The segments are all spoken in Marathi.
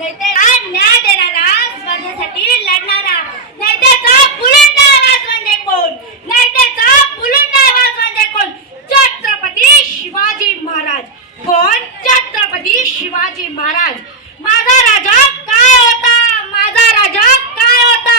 नैतिकता न्याय देणारा, स्पर्धेसाठी लढणारा, नैतिकता बुलंद आवाज म्हणजे कोण? नैतिकता बुलंद आवाज म्हणजे कोण? छत्रपती शिवाजी महाराज. कोण? छत्रपती शिवाजी महाराज. माझा राजा काय होता? माझा राजा काय होता?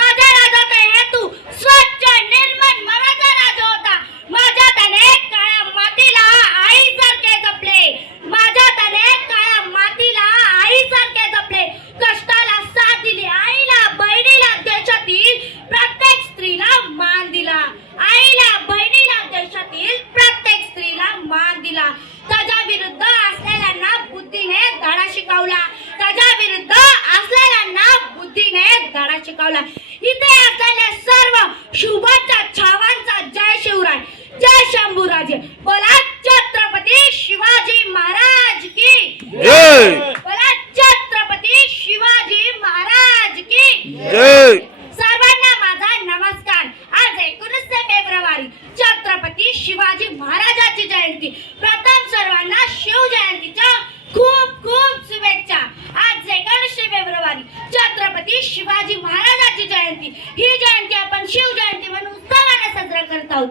माझ्या राजाचा हेतू स्वच्छ निर्मल मनाचा राजा होता. माझ्या त्याने काळ्या मातीला आईसारखे जपले. माझ्या त्याने काळ्या मातीला आईसारखे जपले. कष्टाला साथ दिली आईला, बहिणीला, देशातील प्रत्येक स्त्रीला मान दिला. आईला, बहिणीला, देशातील प्रत्येक स्त्रीला मान दिला. त्याच्या विरुद्ध असलेल्यांना बुद्धीने धडा शिकवला. त्याच्या विरुद्ध असलेल्यांना बुद्धीने धडा शिकवला. इथे असलेले सर्व शुभाच्या छावांचा जय शिवराय, जय शंभूराजे. बोला छत्रपती शिवाजी महाराज की जय. बोला छत्रपती शिवाजी महाराज की जय. सर्वांना माझा नमस्कार. आज 19 फेब्रुवारी छत्रपती शिवाजी महाराजांची जयंती. प्रथम सर्वांना शिवजयंतीच्या खूप खूप शुभेच्छा. आज 19 फेब्रुवारी छत्रपती शिवाजी महाराजांची जयंती. ही जयंती आपण शिवजयंती म्हणून उत्साहाने साजरा करत आहोत.